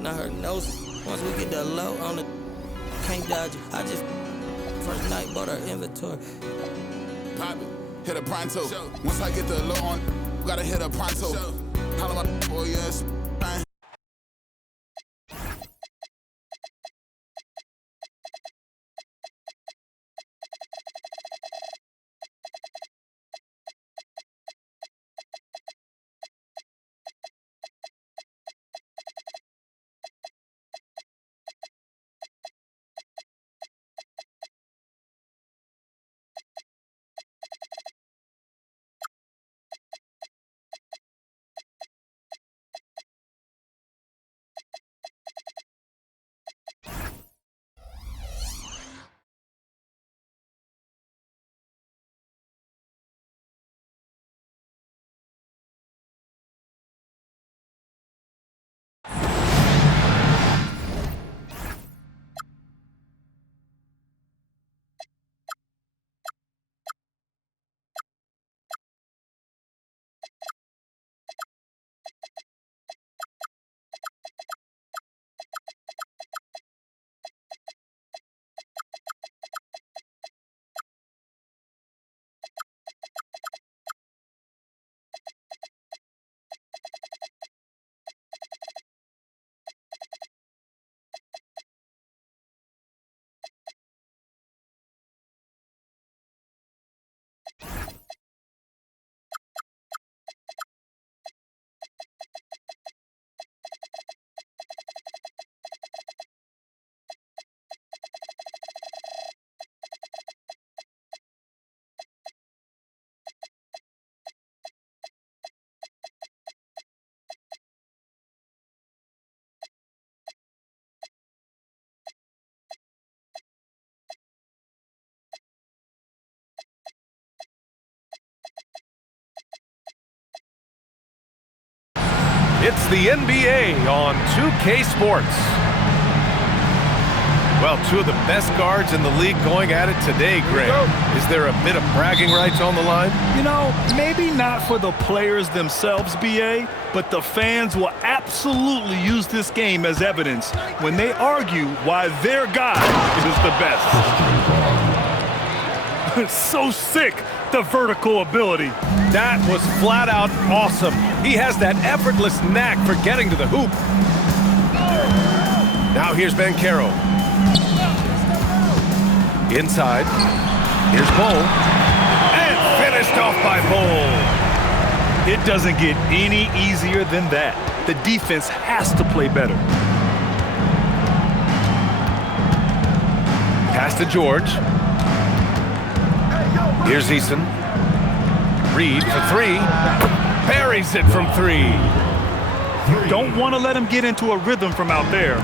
not her nose. Once we get the low on the, can't dodge it. I just first night bought her inventory. Pop it, hit a pronto. Once I get the low on, gotta hit a pronto. Holla my boy, yes. It's the NBA on 2K Sports. Well, two of the best guards in the league going at it today, Greg. Is there a bit of bragging rights on the line? You know, maybe not for the players themselves, BA, but the fans will absolutely use this game as evidence when they argue why their guy is the best. So sick, the vertical ability. That was flat out awesome. He has that effortless knack for getting to the hoop. Now here's Banchero. Inside. Here's Bol. And finished off by Bol. It doesn't get any easier than that. The defense has to play better. Pass to George. Here's Eason. Reed for three. Buries it from three. You don't want to let him get into a rhythm from out there.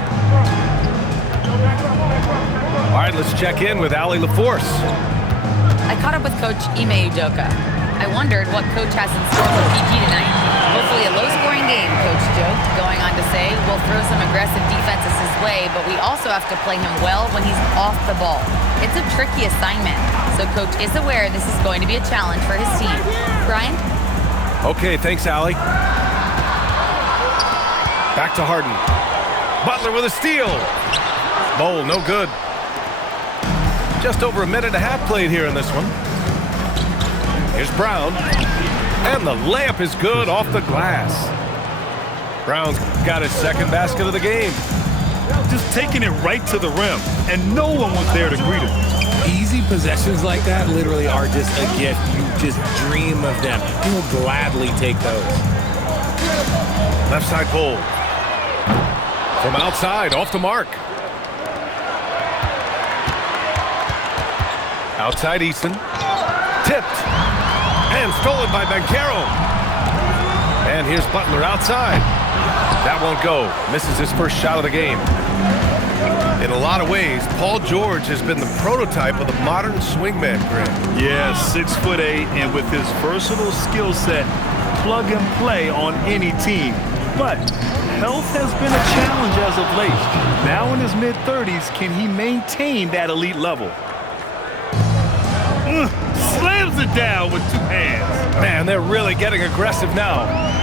All right, let's check in with Allie LaForce. I caught up with Coach Ime Udoka. I wondered what Coach has in store for PG tonight. Hopefully a low-scoring game, Coach joked, going on to say, we'll throw some aggressive defenses his way, but we also have to play him well when he's off the ball. It's a tricky assignment, so Coach is aware this is going to be a challenge for his team. Brian? Okay, thanks, Allie. Back to Harden. Butler with a steal. Bol, no good. Just over a minute and a half played here in this one. Here's Brown. And the layup is good off the glass. Brown's got his second basket of the game. Just taking it right to the rim, and no one was there to greet him. Easy possessions like that literally are just a gift. You just dream of them. You will gladly take those. Left side Bol. From outside, off the mark. Outside Eason. Tipped. And stolen by Banchero. And here's Butler outside. That won't go. Misses his first shot of the game. In a lot of ways, Paul George has been the prototype of the modern swingman, Greg. Yeah, 6'8", and with his versatile skill set, plug and play on any team. But health has been a challenge as of late. Now in his mid-30s, can he maintain that elite level? Slams it down with two hands. Man, they're really getting aggressive now.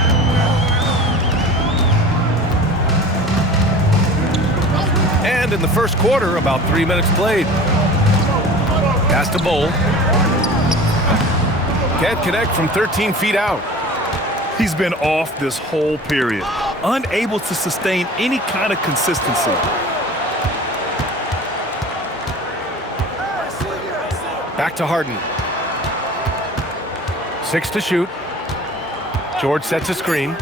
in the first quarter, about 3 minutes played. Pass to Bull. Can't connect from 13 feet out. He's been off this whole period, unable to sustain any kind of consistency. Back to Harden. 6 to shoot. George sets a screen.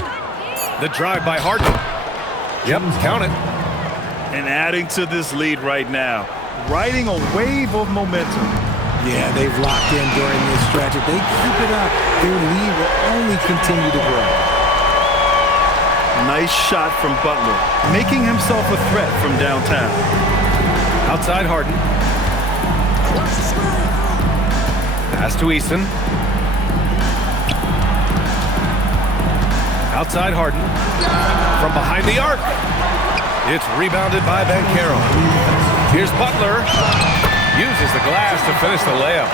The drive by Harden. Yep, count it. And adding to this lead right now, riding a wave of momentum. Yeah, they've locked in during this stretch. If they keep it up, their lead will only continue to grow. Nice shot from Butler, making himself a threat from downtown. Outside Harden. Pass to Easton. Outside Harden. From behind the arc. It's rebounded by Banchero. Here's Butler. Uses the glass to finish the layup.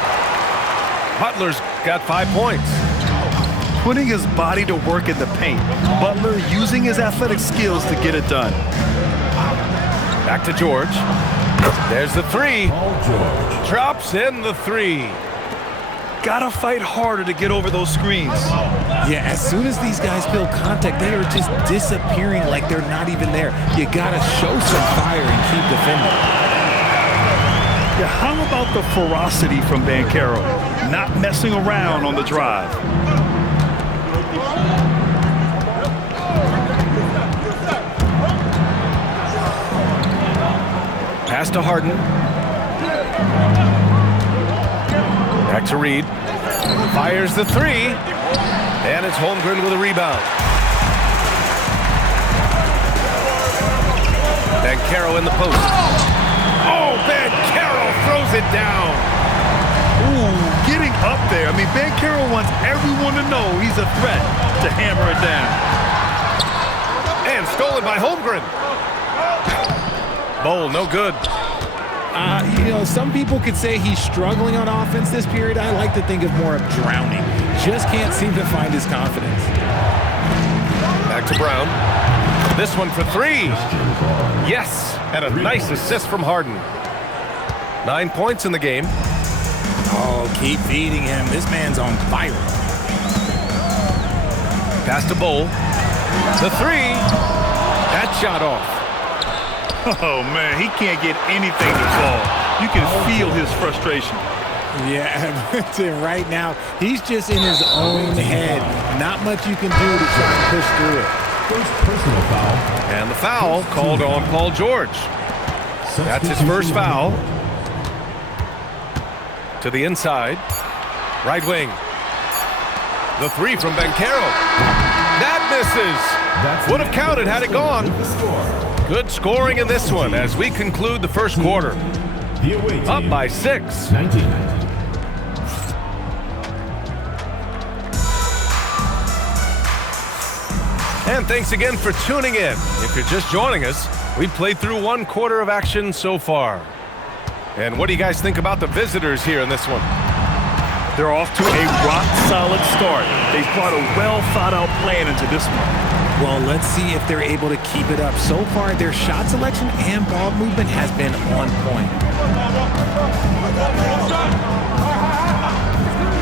Butler's got 5 points. Putting his body to work in the paint. Butler using his athletic skills to get it done. Back to George. There's the three. Drops in the three. Gotta fight harder to get over those screens. Yeah, as soon as these guys feel contact, they are just disappearing like they're not even there. You gotta show some fire and keep defending. Yeah, how about the ferocity from Banchero? Not messing around on the drive. Pass to Harden. Back to Reed. Fires the three. And it's Holmgren with a rebound. Banchero in the post. Oh, Banchero throws it down. Ooh, getting up there. I mean, Banchero wants everyone to know he's a threat to hammer it down. And stolen by Holmgren. Bowl, no good. You know, some people could say he's struggling on offense this period. I like to think of more of drowning. Just can't seem to find his confidence. Back to Brown. This one for three. Yes, and a nice assist from Harden. 9 points in the game. Oh, keep feeding him. This man's on fire. Pass to Bull. The three. That shot off. Oh, man, he can't get anything to fall. You can feel his frustration. Yeah, right now, he's just in his own head. Not much you can do to try and push through it. First personal foul. And the foul called on Paul George. That's his first foul. To the inside. Right wing. The three from Banchero. That misses. Would have counted had it gone. Good scoring in this one as we conclude the first quarter. Up by 6. 19. And thanks again for tuning in. If you're just joining us, we've played through 1 quarter of action so far. And what do you guys think about the visitors here in this one? They're off to a rock-solid start. They brought a well-thought-out plan into this one. Well, let's see if they're able to keep it up. So far, their shot selection and ball movement has been on point.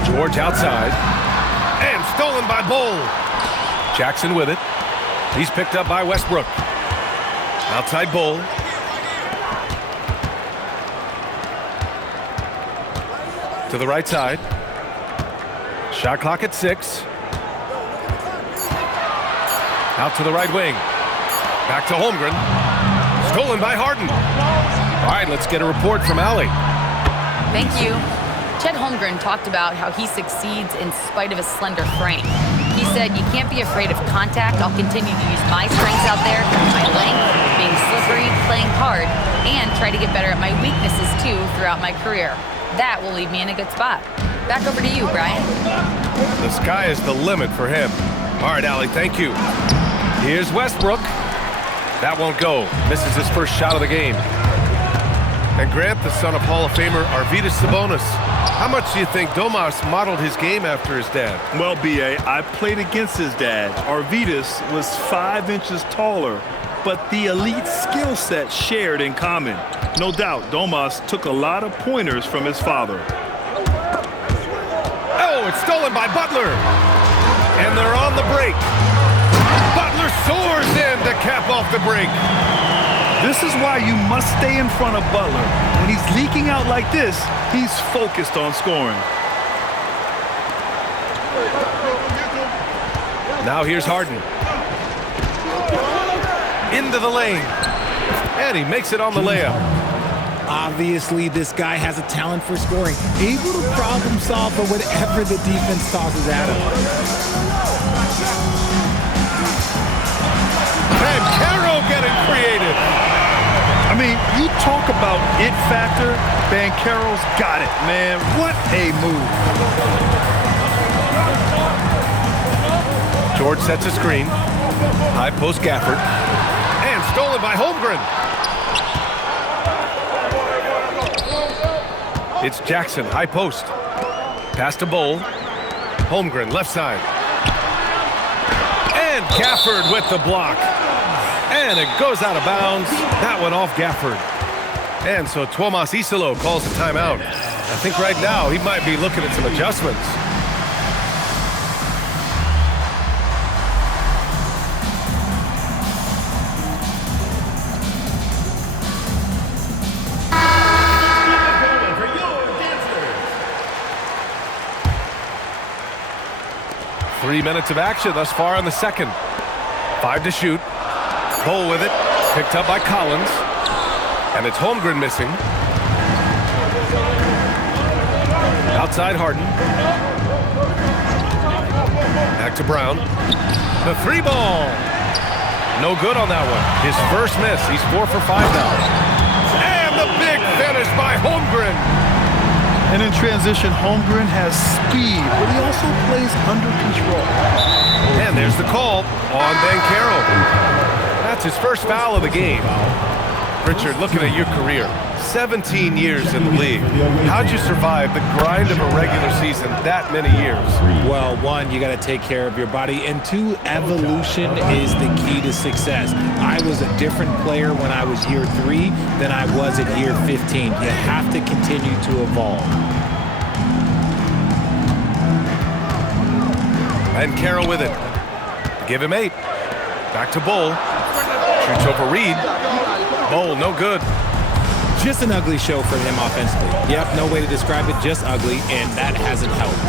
George outside. And stolen by Bull. Jackson with it. He's picked up by Westbrook. Outside Bull. To the right side. Shot clock at 6. Out to the right wing. Back to Holmgren. Stolen by Harden. All right, let's get a report from Allie. Thank you. Chet Holmgren talked about how he succeeds in spite of his slender frame. He said, "You can't be afraid of contact. I'll continue to use my strengths out there, my length, being slippery, playing hard, and try to get better at my weaknesses too throughout my career. That will leave me in a good spot." Back over to you, Brian. The sky is the limit for him. All right, Allie, thank you. Here's Westbrook. That won't go. Misses his first shot of the game. And Grant, the son of Hall of Famer Arvydas Sabonis. How much do you think Domas modeled his game after his dad? Well, B.A., I played against his dad. Arvydas was 5 inches taller but the elite skill set shared in common. No doubt, Domas took a lot of pointers from his father. Oh, it's stolen by Butler. And they're on the break. Butler soars in to cap off the break. This is why you must stay in front of Butler. When he's leaking out like this, he's focused on scoring. Now here's Harden. Into the lane. And he makes it on the layup. Obviously, this guy has a talent for scoring. Able to problem solve for whatever the defense tosses at him. Banchero getting creative. I mean, you talk about it factor, Banchero's got it, man. What a move. George sets a screen. High post Gafford. And stolen by Holmgren. It's Jackson, high post. Pass to Bowl. Holmgren, left side. And Gafford with the block. And it goes out of bounds. That went off Gafford. And so Tuomas Isalo calls a timeout. I think right now he might be looking at some adjustments. Three minutes of action thus far in the second. 5 to shoot. Bowl with it. Picked up by Collins. And it's Holmgren missing. Outside Harden. Back to Brown. The three ball. No good on that one. His first miss. He's 4 for 5 now. And the big finish by Holmgren. And in transition, Holmgren has speed, but he also plays under control. And there's the call on Banchero. That's his first foul of the game. Richard, looking at your career, 17 years in the league. How'd you survive the grind of a regular season that many years? Well, one, you got to take care of your body, and two, evolution is the key to success. I was a different player when I was year 3 than I was at year 15. You have to continue to evolve. And Carroll with it. Give him 8. Back to Bull. Shoots over Reed. Bull, no good. Just an ugly show for him offensively. Yep, no way to describe it, just ugly, and that hasn't helped.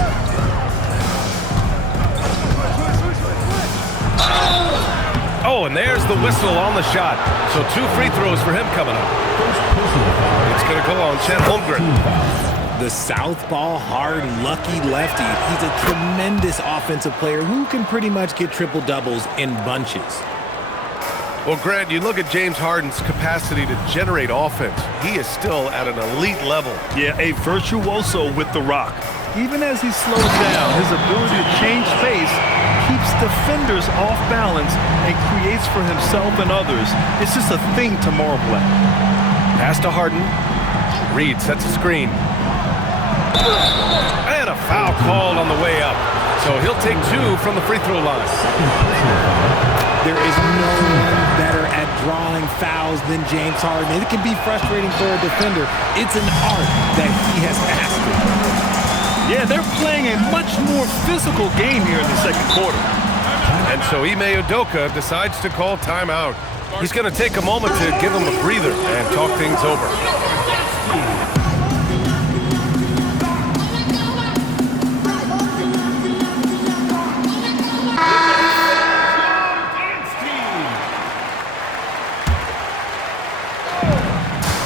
Oh, and there's the whistle on the shot. So 2 free throws for him coming up. It's going to go on Chet Holmgren. The southpaw, hard, lucky lefty. He's a tremendous offensive player who can pretty much get triple-doubles in bunches. Well, Grant, you look at James Harden's capacity to generate offense. He is still at an elite level. Yeah, a virtuoso with the rock. Even as he slows down, his ability to change pace keeps defenders off balance and creates for himself and others. It's just a thing to marvel at. Pass to Harden. Reed sets a screen. And a foul called on the way up. So he'll take 2 from the free throw line. There is no one better at drawing fouls than James Harden. It can be frustrating for a defender. It's an art that he has mastered. Yeah, they're playing a much more physical game here in the second quarter. And so Ime Udoka decides to call timeout. He's going to take a moment to give him a breather and talk things over.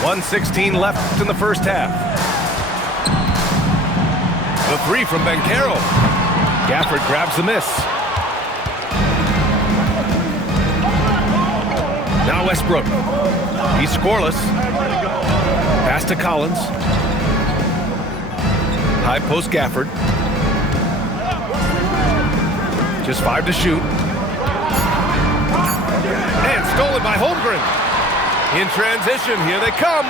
.116 left in the first half. The 3 from Banchero. Gafford grabs the miss. Now Westbrook. He's scoreless. Pass to Collins. High post Gafford. Just 5 to shoot. And stolen by Holmgren. In transition, here they come.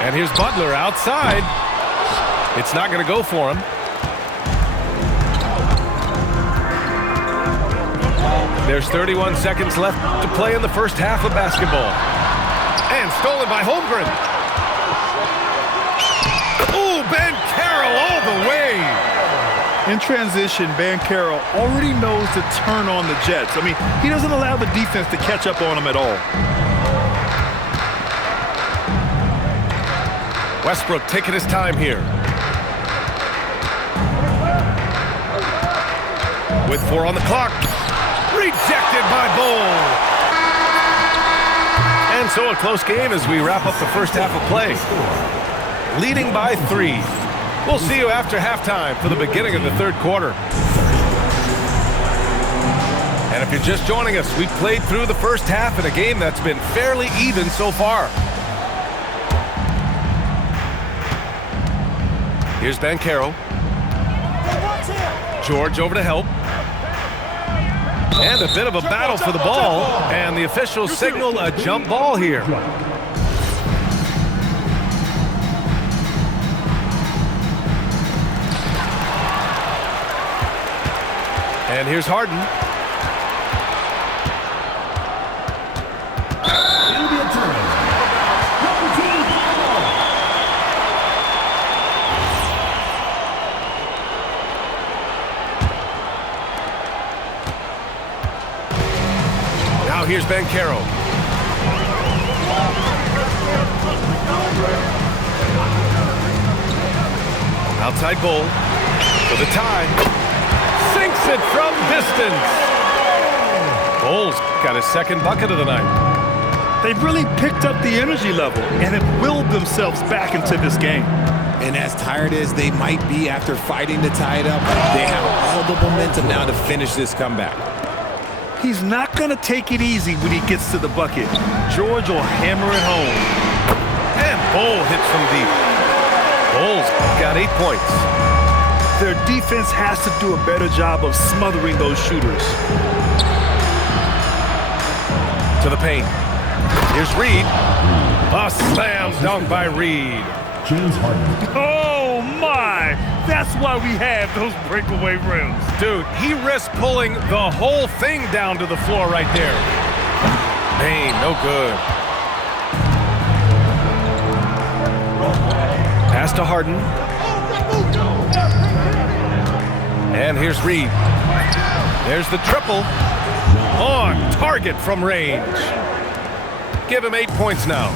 And here's Butler outside. It's not going to go for him. There's 31 seconds left to play in the first half of basketball. And stolen by Holmgren. Ooh, Banchero all the way. In transition, Banchero already knows to turn on the Jets. I mean, he doesn't allow the defense to catch up on him at all. Westbrook taking his time here. With 4 on the clock. Rejected by Bol. And so a close game as we wrap up the first half of play. Leading by 3. We'll see you after halftime for the beginning of the third quarter. And if you're just joining us, we've played through the first half in a game that's been fairly even so far. Here's Banchero. George over to help. And a bit of a battle for the ball. And the officials signal a jump ball here. And here's Harden. Now here's Banchero. Outside Bol for the tie. Sinks it from distance. Bol's got his second bucket of the night. They've really picked up the energy level and have willed themselves back into this game. And as tired as they might be after fighting to tie it up, they have all the momentum now to finish this comeback. He's not going to take it easy when he gets to the bucket. George will hammer it home. And Bol hits from deep. Bol's got 8 points. Their defense has to do a better job of smothering those shooters. To the paint. Here's Reed. A slam dunk by Reed. James Harden. Oh, my! That's why we have those breakaway rims. Dude, he risked pulling the whole thing down to the floor right there. Bane, no good. Pass to Harden. And here's Reed. There's the triple. On target from range. Give him 8 points now.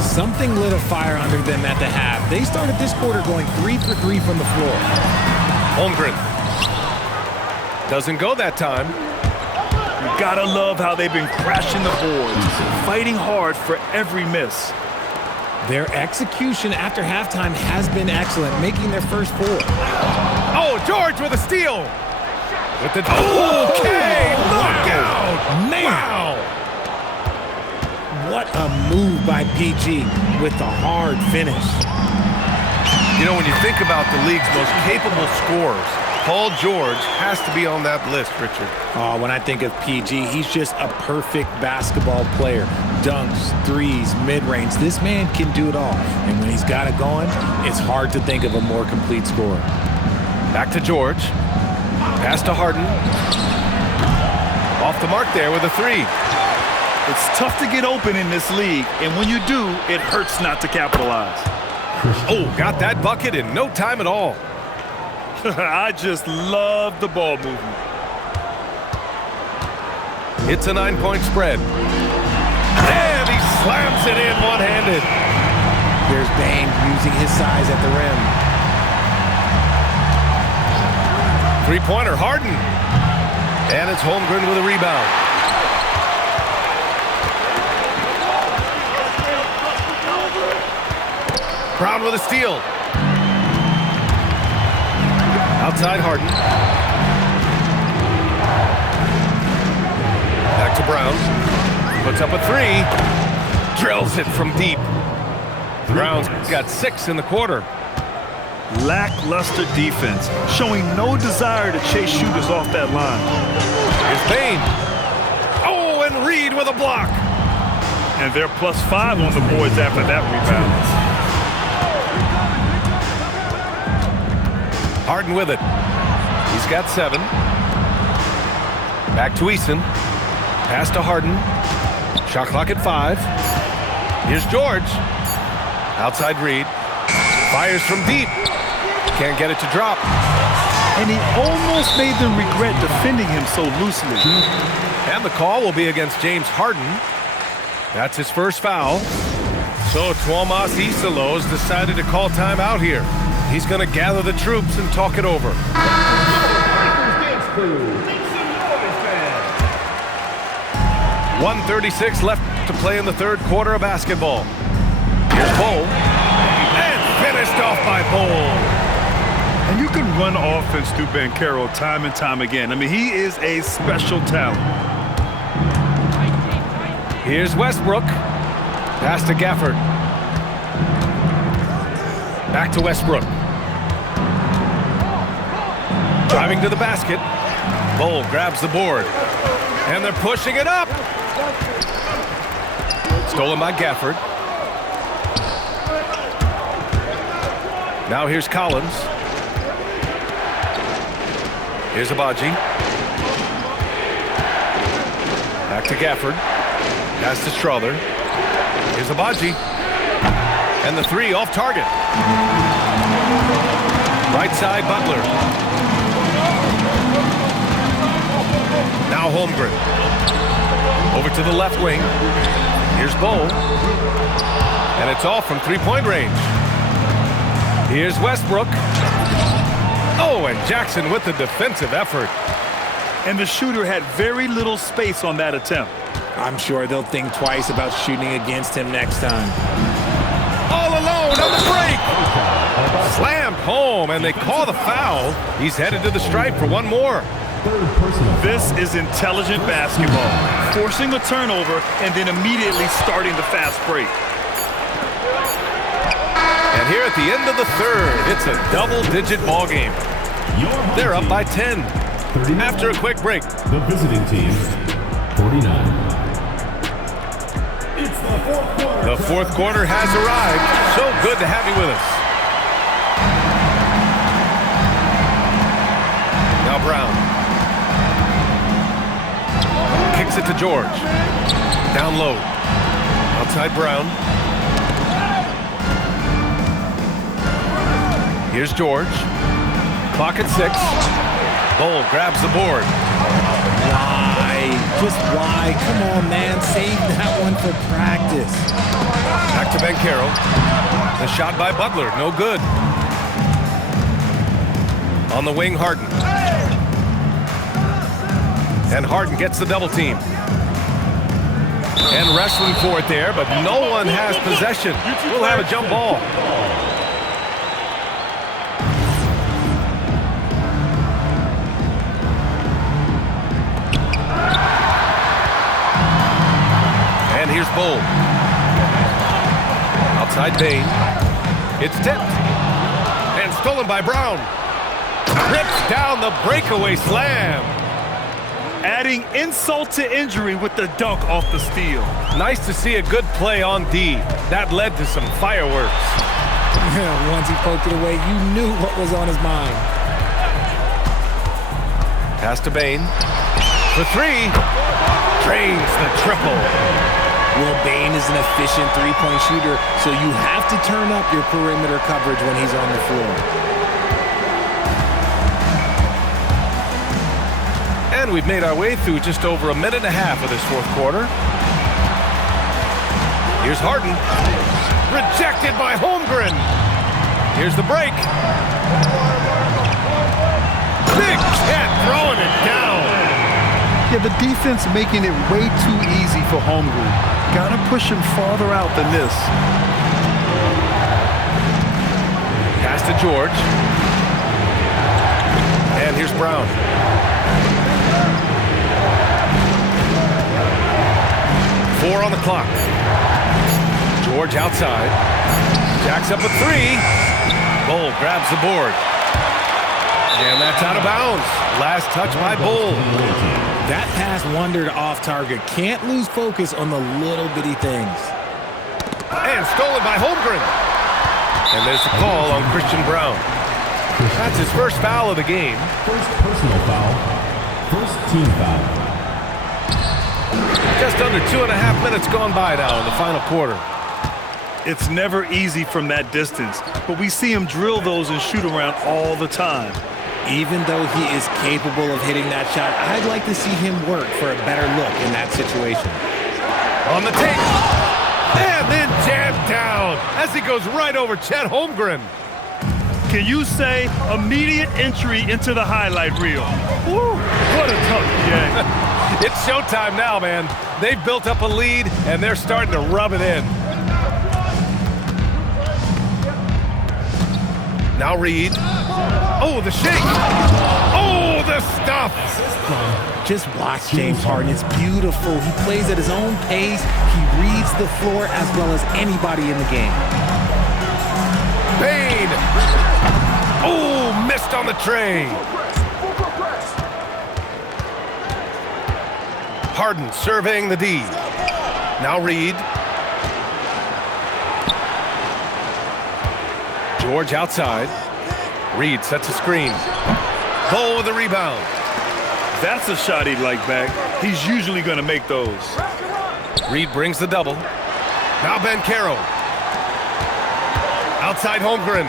Something lit a fire under them at the half. They started this quarter going 3 for 3 from the floor. Holmgren. Doesn't go that time. You gotta love how they've been crashing the boards, fighting hard for every miss. Their execution after halftime has been excellent, making their first 4. Oh, George with a steal. With the okay knockout. Man. Wow. What a move by PG with the hard finish. You know, when you think about the league's most capable scorers, Paul George has to be on that list, Richard. Oh, when I think of PG, he's just a perfect basketball player. Dunks, threes, mid-range. This man can do it all. And when he's got it going, it's hard to think of a more complete scorer. Back to George. Pass to Harden. Off the mark there with a 3. It's tough to get open in this league, and when you do, it hurts not to capitalize. Oh, got that bucket in no time at all. I just love the ball movement. It's a 9-point spread. And he slams it in one-handed. There's Bane using his size at the rim. Three-pointer, Harden. And it's Holmgren with a rebound. Brown with a steal. Outside Harden. Back to Brown. Puts up a 3. Drills it from deep. Brown's got 6 in the quarter. Lackluster defense, showing no desire to chase shooters off that line. Here's Bane. Oh, and Reed with a block. And they're +5 on the boards after that rebound. Harden with it. He's got 7. Back to Eason. Pass to Harden. Shot clock at 5. Here's George. Outside Reed. Fires from deep. Can't get it to drop. And he almost made them regret defending him so loosely. And the call will be against James Harden. That's his first foul. So Tuomas Isalo has decided to call timeout here. He's going to gather the troops and talk it over. 1:36 left to play in the third quarter of basketball. Here's Bol. And finished off by Bol. And you can run offense through Banchero time and time again. I mean, he is a special talent. Here's Westbrook. Pass to Gafford. Back to Westbrook. Driving to the basket. Bol grabs the board. And they're pushing it up. Stolen by Gafford. Now here's Collins. Here's Abaji. Back to Gafford. Pass to Strother. Here's Abaji. And the 3 off target. Right side, Butler. Now Holmgren. Over to the left wing. Here's Bol. And it's off from three-point range. Here's Westbrook. Oh, and Jackson with the defensive effort. And the shooter had very little space on that attempt. I'm sure they'll think twice about shooting against him next time. All alone on the break. Slammed home, and they call the foul. He's headed to the stripe for one more. This is intelligent basketball. Forcing a turnover and then immediately starting the fast break. And here at the end of the third, it's a double-digit ball game. They're up by 10. After a quick break. The visiting team, 49. It's the fourth quarter. The fourth quarter has arrived. So good to have you with us. Now Brown. Kicks it to George. Down low. Outside Brown. Here's George. Clock at 6. Bol grabs the board. Why? Just why? Come on, man. Save that one for practice. Back to Banchero. The shot by Butler. No good. On the wing, Harden. And Harden gets the double team. And wrestling for it there, but no one has possession. We'll have a jump ball. And here's Bol. Outside Bane. It's tipped. And stolen by Brown. Rips down the breakaway slam. Adding insult to injury with the dunk off the steal. Nice to see a good play on D. That led to some fireworks. Once he poked it away, you knew what was on his mind. Pass to Bane. For 3. Drains the triple. Will Bane is an efficient three-point shooter, so you have to turn up your perimeter coverage when he's on the floor. And we've made our way through just over a minute and a half of this fourth quarter. Here's Harden. Rejected by Holmgren. Here's the break. Big Cat throwing it down. Yeah, the defense making it way too easy for Holmgren. Gotta push him farther out than this. Pass to George. And here's Brown. Four on the clock. George outside. Jacks up a 3. Bol grabs the board. And that's out of bounds. Last touch by Bol. That pass wandered off target. Can't lose focus on the little bitty things. And stolen by Holmgren. And there's the call on Christian Brown. That's his first foul of the game. First personal foul. First team foul. Just under 2.5 minutes gone by now in the final quarter. It's never easy from that distance, but we see him drill those and shoot around all the time. Even though he is capable of hitting that shot, I'd like to see him work for a better look in that situation. On the tape. And then jammed down as he goes right over Chet Holmgren. Can you say immediate entry into the highlight reel? Woo, what a tough game. It's showtime now, man. They've built up a lead, and they're starting to rub it in. Now Reed. Oh, the shake. Oh, the stuff. Just watch James Harden. It's beautiful. He plays at his own pace. He reads the floor as well as anybody in the game. Bane. Oh, missed on the tray. Harden surveying the D. Now Reed. George outside. Reed sets a screen. Bol with the rebound. That's a shot he'd like back. He's usually going to make those. Reed brings the double. Now Banchero. Outside Holmgren.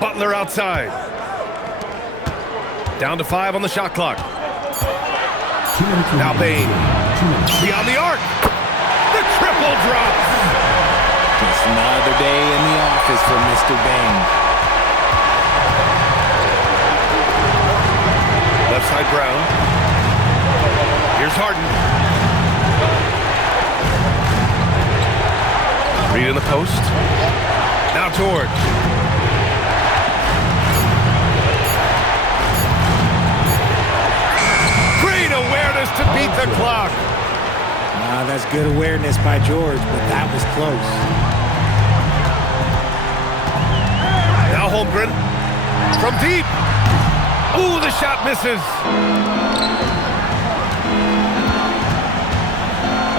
Butler outside. Down to 5 on the shot clock. Now Bane. Beyond the arc. The triple drops. Just another day in the office for Mr. Bane. Left side Brown. Here's Harden. Reed in the post. Now George. Great awareness to beat the clock. That's good awareness by George, but that was close. Now Holmgren from deep. Ooh, the shot misses.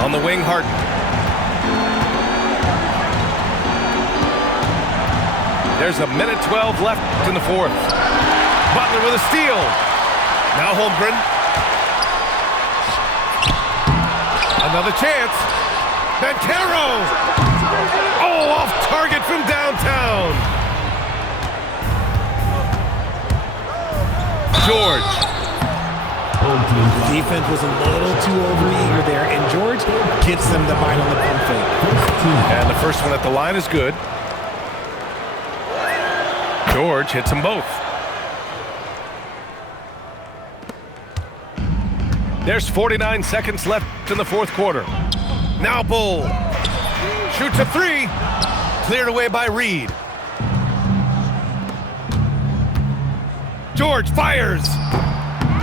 On the wing, Harden. There's a minute 12 left in the fourth. Butler with a steal. Now Holmgren. Another chance. Banchero. Oh, off target from downtown. George. The defense was a little too overeager there, and George gets them the bite on the pump fake. And the first one at the line is good. George hits them both. There's 49 seconds left in the fourth quarter. Now Bol shoots a three. Cleared away by Reed. George fires.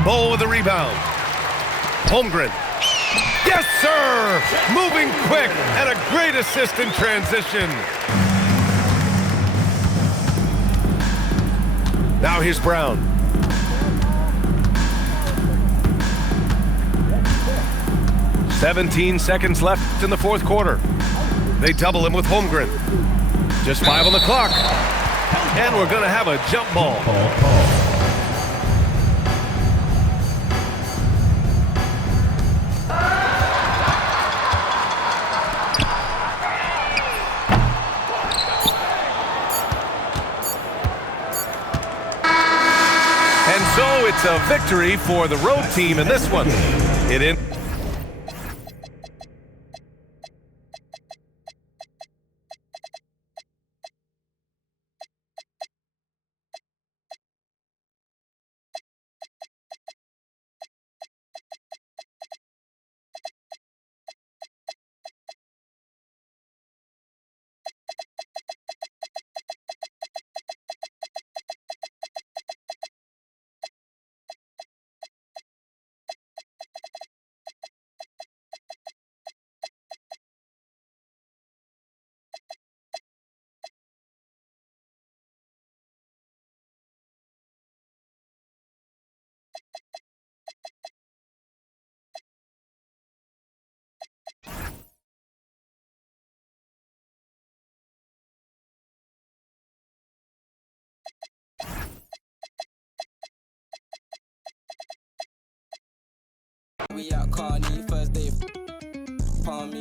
Bol with the rebound. Holmgren. Yes, sir! Moving quick and a great assist in transition. Now here's Brown. "17 seconds left in the fourth quarter. They double him with Holmgren. Just 5 on the clock. And we're going to have a jump ball. And so it's a victory for the road team in this one. It We out Carney, first day, palm me.